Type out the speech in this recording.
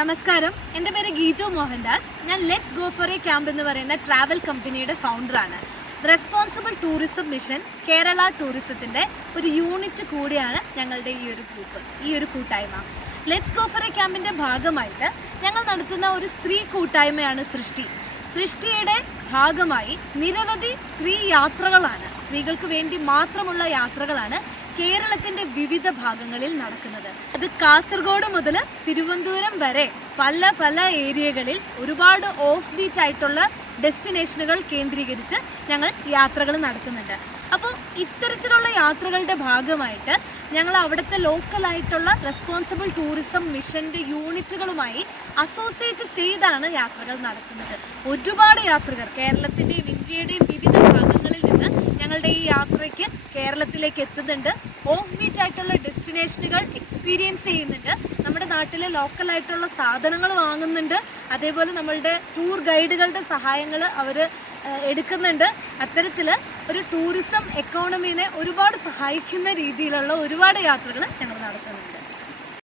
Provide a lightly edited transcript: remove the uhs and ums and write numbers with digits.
നമസ്കാരം, എൻ്റെ പേര് ഗീതു മോഹൻദാസ്. ഞാൻ let's go for A camp എന്ന് പറയുന്ന ട്രാവൽ കമ്പനിയുടെ ഫൗണ്ടറാണ്. റെസ്പോൺസിബിൾ ടൂറിസം മിഷൻ കേരള ടൂറിസത്തിൻ്റെ ഒരു യൂണിറ്റ് കൂടിയാണ് ഞങ്ങളുടെ ഈ ഒരു ഗ്രൂപ്പ്, ഈ ഒരു കൂട്ടായ്മ. ലെറ്റ്സ് ഗോ ഫോർ എ ക്യാമ്പിൻ്റെ ഭാഗമായിട്ട് ഞങ്ങൾ നടത്തുന്ന ഒരു സ്ത്രീ കൂട്ടായ്മയാണ് സൃഷ്ടിയുടെ ഭാഗമായി നിരവധി സ്ത്രീ യാത്രകളാണ്, സ്ത്രീകൾക്ക് വേണ്ടി മാത്രമുള്ള യാത്രകളാണ് കേരളത്തിൻ്റെ വിവിധ ഭാഗങ്ങളിൽ നടക്കുന്നത്. അത് കാസർഗോഡ് മുതൽ തിരുവനന്തപുരം വരെ പല ഏരിയകളിൽ ഒരുപാട് ഓഫ് ബീറ്റ് ആയിട്ടുള്ള ഡെസ്റ്റിനേഷനുകൾ കേന്ദ്രീകരിച്ച് ഞങ്ങൾ യാത്രകൾ നടത്തുന്നുണ്ട്. അപ്പോൾ ഇത്തരത്തിലുള്ള യാത്രകളുടെ ഭാഗമായിട്ട് ഞങ്ങൾ അവിടുത്തെ ലോക്കലായിട്ടുള്ള റെസ്പോൺസിബിൾ ടൂറിസം മിഷൻ്റെ യൂണിറ്റുകളുമായി അസോസിയേറ്റ് ചെയ്താണ് യാത്രകൾ നടത്തുന്നത്. ഒരുപാട് യാത്രികർ കേരളത്തിൻ്റെയും ഇന്ത്യയുടെയും വിവിധ ഭാഗങ്ങളിൽ നിന്ന് ഞങ്ങളുടെ ഈ യാത്രയ്ക്ക് കേരളത്തിലേക്ക് എത്തുന്നുണ്ട്. ഓഫ് ബീറ്റ് ആയിട്ടുള്ള ഡെസ്റ്റിനേഷനുകൾ എക്സ്പീരിയൻസ് ചെയ്യുന്നുണ്ട്. നമ്മുടെ നാട്ടിലെ ലോക്കലായിട്ടുള്ള സാധനങ്ങൾ വാങ്ങുന്നുണ്ട്. അതേപോലെ നമ്മളുടെ ടൂർ ഗൈഡുകളുടെ സഹായങ്ങൾ അവർ എടുക്കുന്നുണ്ട്. അത്തരത്തിൽ ഒരു ടൂറിസം എക്കോണമീനെ ഒരുപാട് സഹായിക്കുന്ന രീതിയിലുള്ള ഒരുപാട് യാത്രകൾ ഞങ്ങൾ നടത്തുന്നുണ്ട്.